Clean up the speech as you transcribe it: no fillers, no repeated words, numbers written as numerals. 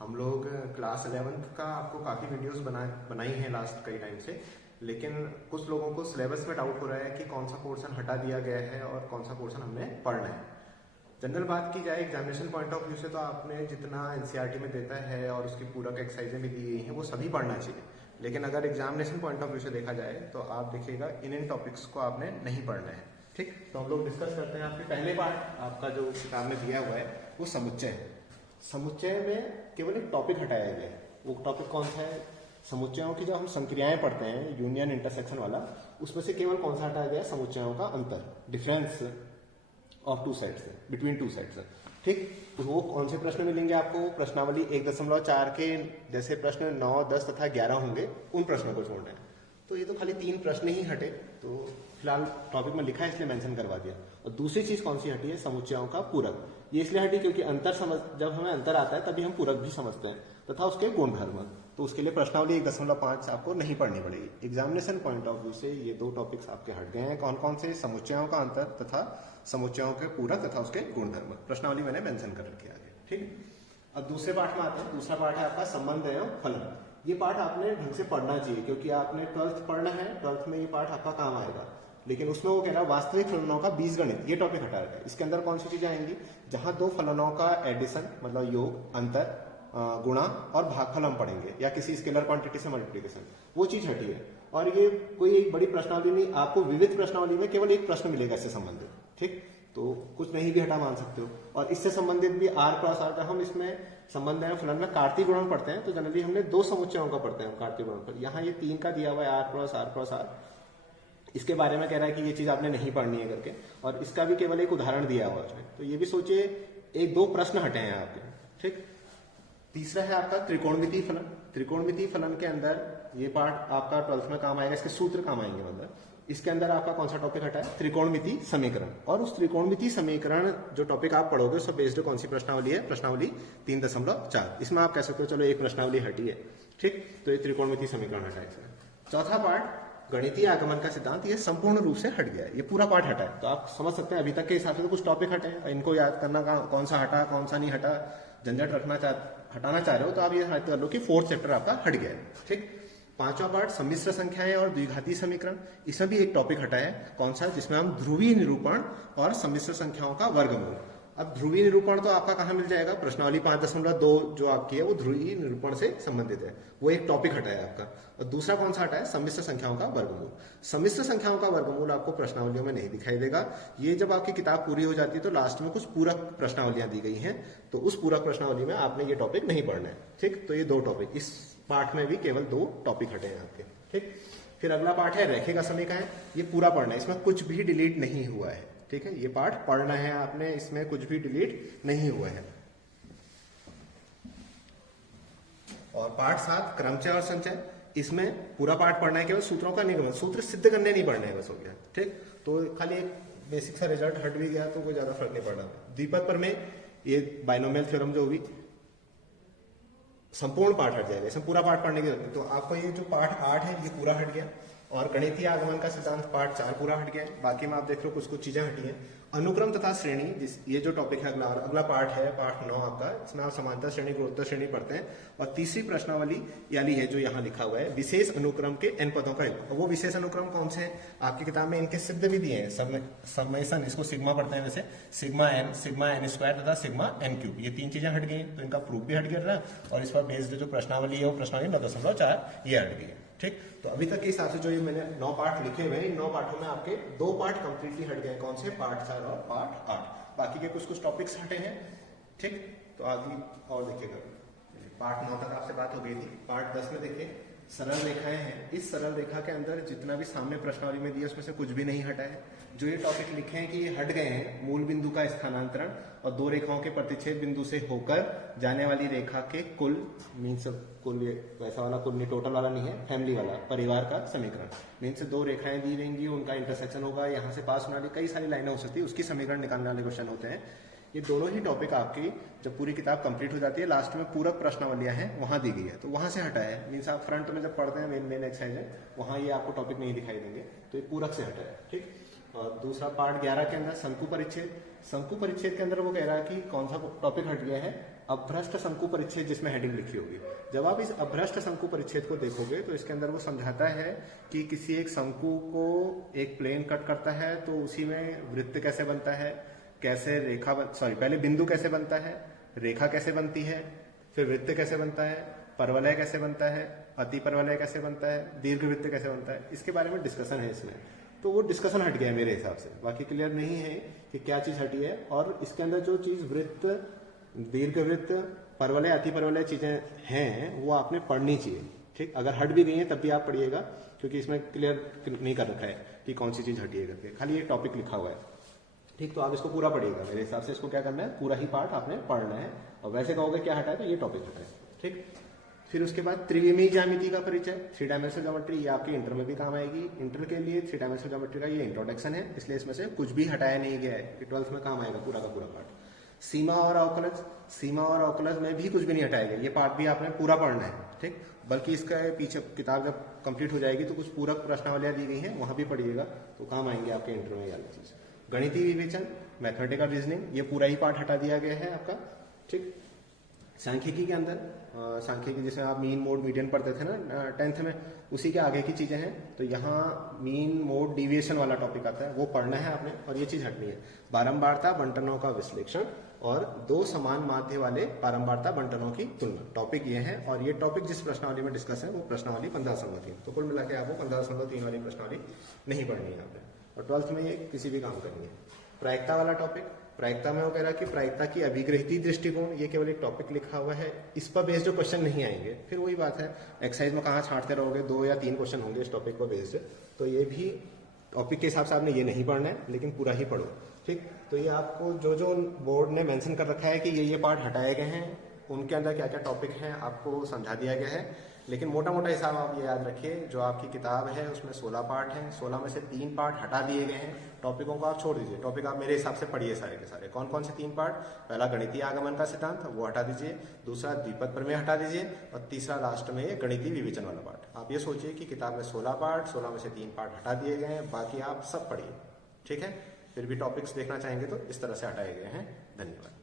हम लोग class 11th का आपको काफ़ी वीडियोस बनाई हैं लास्ट कई टाइम से, लेकिन कुछ लोगों को सिलेबस में डाउट हो रहा है कि कौन सा पोर्शन हटा दिया गया है और कौन सा पोर्शन हमने पढ़ना है। जनरल बात की जाए एग्जामिनेशन पॉइंट ऑफ व्यू से तो आपने जितना एनसीईआरटी में देता है और उसकी पूरक एक्सरसाइजें भी दी गई हैं वो सभी पढ़ना चाहिए, लेकिन अगर एग्जामिनेशन पॉइंट ऑफ व्यू से देखा जाए तो आप देखिएगा इन टॉपिक्स को आपने नहीं पढ़ना है। ठीक, तो हम लोग डिस्कस करते हैं। आपके पहले पार्ट आपका जो किताब में दिया हुआ है वो समुच्चय है। समुच्चय में केवल एक टॉपिक हटाया गया है। वो टॉपिक कौन सा है? समुच्चयों की जो हम संक्रियाएं पढ़ते हैं, यूनियन इंटरसेक्शन वाला, उसमें से केवल कौन सा हटाया गया है? समुच्चयों का अंतर, difference of two sets, between two sets. ठीक, तो वो कौन से प्रश्न मिलेंगे आपको? प्रश्नावली 1.4 के जैसे प्रश्न 9, 10 तथा 11 होंगे, उन प्रश्नों को छोड़ना है। तो ये तो खाली 3 प्रश्न ही हटे, तो फिलहाल टॉपिक में लिखा है इसलिए मेंशन करवा दिया। और दूसरी चीज कौन सी हटी है? समुच्चयों का पूरक। ये इसलिए हटी क्योंकि अंतर समझ, जब हमें अंतर आता है तभी हम पूरक भी समझते हैं, तथा उसके गुणधर्म। तो उसके लिए प्रश्नावली 1.5 आपको नहीं पढ़नी पड़ेगी। एग्जामिनेशन पॉइंट ऑफ व्यू से ये 2 टॉपिक्स आपके हट गए हैं। कौन कौन से? समुच्चयों का अंतर तथा समुच्चयों के पूरक तथा उसके गुणधर्म। प्रश्नावली मैंने मेंशन कर रखी है आगे। ठीक, अब दूसरे पार्ट में आते हैं। दूसरा पार्ट है आपका संबंध एवं फलन। ये पार्ट आपने ढंग से पढ़ना चाहिए क्योंकि आपने 12th पढ़ना है। 12th में ये पार्ट आपका काम आएगा, लेकिन उसमें वो कह रहा है वास्तविक फलनों का बीजगणित, ये टॉपिक हटा रखा है। इसके अंदर कौन सी चीजें आएंगी? जहां 2 फलनों का एडिशन मतलब योग, अंतर, गुणा और भागफल हम पढ़ेंगे, या किसी स्केलर क्वांटिटी से मल्टीप्लिकेशन, वो चीज हटी है। और ये कोई एक बड़ी प्रश्नावली नहीं, आपको विविध प्रश्नावली में केवल एक प्रश्न मिलेगा इससे संबंधित। ठीक, तो कुछ नहीं भी हटा मान सकते हो। और इससे संबंधित भी R क्रॉस R, हम इसमें संबंध है फलन में कार्तीय गुणन पढ़ते हैं, तो जनरली हमने 2 समुच्चयों का पढ़ते हैं कार्तीय गुणन पर। यहाँ ये 3 का दिया हुआ है, R क्रॉस R। इसके बारे में कह रहा है कि ये चीज आपने नहीं पढ़नी है करके, और इसका भी केवल एक उदाहरण दिया हुआ है। तो ये भी सोचिए 1-2 प्रश्न हटे हैं आपके। ठीक, तीसरा है आपका त्रिकोणमितीय फलन। त्रिकोणमितीय फलन के अंदर ये पार्ट आपका 12th में काम आएगा, इसके सूत्र काम आएंगे। मतलब इसके अंदर आपका कौन सा टॉपिक हटा है? त्रिकोणमितीय समीकरण। और उस त्रिकोणमितीय समीकरण जो टॉपिक आप पढ़ोगे उससे बेस्ड कौन सी प्रश्नावली है? प्रश्नावली 3.4। इसमें आप कह सकते हो चलो एक प्रश्नावली हटी है। ठीक, तो ये त्रिकोणमितीय समीकरण हटा है इसमें। चौथा पार्ट गणितीय आगमन का सिद्धांत, ये संपूर्ण रूप से हट गया है, ये पूरा पार्ट हटा है। तो आप समझ सकते हैं अभी तक के हिसाब से तो कुछ टॉपिक हटे हैं, इनको याद करना कौन सा हटा कौन सा नहीं हटा, झंझट हटाना चाह रहे हो तो आप ये याद कर लो कि 4th चैप्टर आपका हट गया है। ठीक, 5वां पार्ट सम्मिश्र संख्याएं और द्विघातीय समीकरण, इसमें भी एक टॉपिक हटा है। कौन सा? जिसमें हम ध्रुवीय निरूपण और सम्मिश्र संख्याओं का वर्गमूल। अब ध्रुवीय निरूपण तो आपका कहाँ मिल जाएगा? प्रश्नावली 5.2 जो आपकी है वो ध्रुवीय निरूपण से संबंधित है, वो एक टॉपिक हटा है आपका। और दूसरा कौन सा हटा है? सम्मिश्र संख्याओं का वर्गमूल। सम्मिश्र संख्याओं का वर्गमूल आपको प्रश्नावलियों में नहीं दिखाई देगा। ये जब आपकी किताब पूरी हो जाती है तो लास्ट में कुछ पूरक प्रश्नावलियां दी गई हैं, तो उस पूरक प्रश्नावली में आपने ये टॉपिक नहीं पढ़ना है। ठीक, तो ये 2 टॉपिक, इस पार्ट में भी केवल 2 टॉपिक हटे हैं आपके। ठीक, फिर अगला पार्ट है रेखिक असमीकाएं। ये पूरा पढ़ना है, इसमें कुछ भी डिलीट नहीं हुआ है। ठीक है, ये पार्ट पढ़ना है आपने, इसमें कुछ भी डिलीट नहीं हुआ है। और पार्ट 7 क्रमचय और संचय, इसमें पूरा पार्ट पढ़ना है, केवल सूत्रों का निगमन, सूत्र सिद्ध करने नहीं पढ़ने हैं, बस हो गया। ठीक, तो खाली एक बेसिक सा रिजल्ट हट भी गया तो कोई ज्यादा फर्क नहीं पड़ रहा। द्विपद पर में ये बाइनोमियल थ्योरम जो हुई, संपूर्ण पार्ट हट जाएगा, इसमें पूरा पार्ट पढ़ने की जरूरत है। तो आपको ये जो पार्ट 8 है ये पूरा हट गया। और गणितीय आगमन का सिद्धांत पार्ट 4 पूरा हट गया है। बाकी में आप देख लो कुछ कुछ चीजें हटी हैं। अनुक्रम तथा श्रेणी, ये जो टॉपिक है अगला पार्ट है, पार्ट 9 आपका, इसमें आप समांतर श्रेणी गुणोत्तर श्रेणी पढ़ते हैं। और तीसरी प्रश्नावली यानी है जो यहाँ लिखा हुआ है विशेष अनुक्रम के n पदों का योग। वो विशेष अनुक्रम कौन से हैं? आपकी किताब में इनके सिद्ध भी दिए हैं, समेशन, इसको सिग्मा पढ़ते हैं वैसे, सिग्मा n स्क्वायर तथा सिग्मा n क्यूब, ये 3 चीजें हट गई, तो इनका प्रूफ भी हट गया। और इस पर बेस्ड जो प्रश्नावली है वो प्रश्नावली 9.4 ये हट गई है। ठीक, तो अभी तक के हिसाब से जो ये मैंने 9 पार्ट लिखे हुए हैं, इन 9 पार्टों में आपके 2 पार्ट कंप्लीटली हट गए। कौन से? पार्ट 4 और पार्ट 8। बाकी के कुछ टॉपिक्स हटे हैं। ठीक, तो आगे और देखिएगा, पार्ट 9 तक आपसे बात हो गई थी। पार्ट 10 में देखिए सरल रेखाएं हैं। इस सरल रेखा के अंदर जितना भी सामने प्रश्नावली में दिया उसमें से कुछ भी नहीं हटा है। जो ये टॉपिक लिखे हैं कि ये हट गए हैं, मूल बिंदु का स्थानांतरण और 2 रेखाओं के प्रतिच्छेद बिंदु से होकर जाने वाली रेखा के कुल, मीन्स कुल, वैसा वाला कुल नहीं, टोटल वाला नहीं है, फैमिली वाला, परिवार का समीकरण। मीन्स 2 रेखाएं दी रहेंगी, उनका इंटरसेक्शन होगा, यहाँ से पास होने वाली कई सारी लाइनें हो सकती है, उसकी समीकरण निकालने वाले क्वेश्चन होते हैं। ये दोनों ही टॉपिक आपकी जब पूरी किताब कंप्लीट हो जाती है, लास्ट में पूरक प्रश्नावलियां हैं वहां दी गई है, तो वहां से हटा है। मीन्स आप फ्रंट में जब पढ़ते हैं मेन एक्सरसाइज है, वहां ये आपको टॉपिक नहीं दिखाई देंगे, तो ये पूरक से हटा है। ठीक, और दूसरा पार्ट 11 के अंदर शंकु परिच्छेद। शंकु परिच्छेद के अंदर वो कह रहा है कि कौन सा टॉपिक हट गया है? अभ्रष्ट शंकु परिच्छेद जिसमें हेडिंग लिखी होगी। जब आप इस अभ्रष्ट शंकु परिच्छेद को देखोगे तो इसके अंदर वो समझाता है कि किसी एक शंकु को एक प्लेन कट करता है तो उसी में वृत्त कैसे बनता है, कैसे रेखा पहले बिंदु कैसे बनता है, रेखा कैसे बनती है, फिर वृत्त कैसे बनता है, परवलय कैसे बनता है, अति परवलय कैसे बनता है, दीर्घवृत्त कैसे बनता है, इसके बारे में डिस्कशन है इसमें। तो वो डिस्कशन हट गया है मेरे हिसाब से, बाकी क्लियर नहीं है कि क्या चीज हटी है। और इसके अंदर जो चीज वृत्त, दीर्घवृत्त, परवलय, अति परवलय चीजें हैं वो आपने पढ़नी चाहिए। ठीक, अगर हट भी गई है तब भी आप पढ़िएगा, क्योंकि इसमें क्लियर नहीं कर रखा है कि कौन सी चीज हटी है करके, खाली एक टॉपिक लिखा हुआ है। ठीक, तो आप इसको पूरा पढ़िएगा। मेरे हिसाब से इसको क्या करना है, पूरा ही पार्ट आपने पढ़ना है। और वैसे कहोगे क्या हटा है तो ये टॉपिक हटा है। ठीक, फिर उसके बाद त्रिविमीय ज्यामिति का परिचय, 3 डायमेंशनल ज्योमेट्री, ये आपके इंटर में भी काम आएगी। इंटर के लिए 3 डायमेंशनल ज्योमेट्री का ये इंट्रोडक्शन है, इसलिए इसमें से कुछ भी हटाया नहीं गया है, 12th में काम आएगा पूरा का पूरा पार्ट। सीमा और अवकलज, सीमा और अवकलज में भी कुछ भी नहीं हटाया गया, ये पार्ट भी आपने पूरा पढ़ना है। ठीक, बल्कि इसका पीछे किताब जब कंप्लीट हो जाएगी तो कुछ पूरक प्रश्नावलियां दी गई हैं, वहां भी पढ़िएगा तो काम आएंगे आपके इंटर में ये वाली चीज। गणितीय विवेचन, मैथमेटिकल रीजनिंग, ये पूरा ही पार्ट हटा दिया गया है आपका। ठीक, सांख्यिकी के अंदर सांख्यिकी जिसमें आप मीन मोड मीडियन पढ़ते थे ना 10th में, उसी के आगे की चीजें हैं। तो यहाँ मीन मोड डिविएशन वाला टॉपिक आता है, वो पढ़ना है आपने, और ये चीज हटनी है। बारंबारता बंटनों का विश्लेषण और 2 समान माध्य वाले बारंबारता बंटनों की तुलना, टॉपिक ये है। और ये टॉपिक जिस प्रश्नावली में डिस्कस है वो प्रश्नावली 15.3, तो कुल मिला के आपको 15.3 वाली प्रश्नावली नहीं पढ़नी है यहाँ पे। और 12th में ये किसी भी काम करनी है। प्रायिकता वाला टॉपिक, प्रायिकता में वो कह रहा है कि प्रायिकता की अभिग्रहित दृष्टिकोण, ये केवल एक टॉपिक लिखा हुआ है, इस पर बेस्ड जो क्वेश्चन नहीं आएंगे। फिर वही बात है, एक्सरसाइज में कहाँ छांटते रहोगे, 2 या 3 क्वेश्चन होंगे इस टॉपिक पर बेस्ड। तो ये भी टॉपिक के हिसाब से आपने ये नहीं पढ़ना है, लेकिन पूरा ही पढ़ो। ठीक, तो ये आपको जो जो बोर्ड ने मेंशन कर रखा है कि ये पार्ट हटाए गए हैं, उनके अंदर क्या क्या टॉपिक हैं आपको समझा दिया गया है। लेकिन मोटा मोटा हिसाब आप ये याद रखिए, जो आपकी किताब है उसमें 16 पार्ट हैं, 16 में से 3 पार्ट हटा दिए गए हैं। टॉपिकों को आप छोड़ दीजिए, टॉपिक आप मेरे हिसाब से पढ़िए सारे के सारे। कौन कौन से 3 पार्ट, पहला गणितीय आगमन का सिद्धांत, वो हटा दीजिए। दूसरा द्विपद प्रमेय हटा दीजिए। और तीसरा लास्ट में ये गणितीय विवेचन वाला पार्ट। आप ये सोचिए कि किताब में 16 पार्ट, 16 में से 3 पार्ट हटा दिए गए हैं, बाकी आप सब पढ़िए। ठीक है, फिर भी टॉपिक्स देखना चाहेंगे तो इस तरह से हटाए गए हैं। धन्यवाद।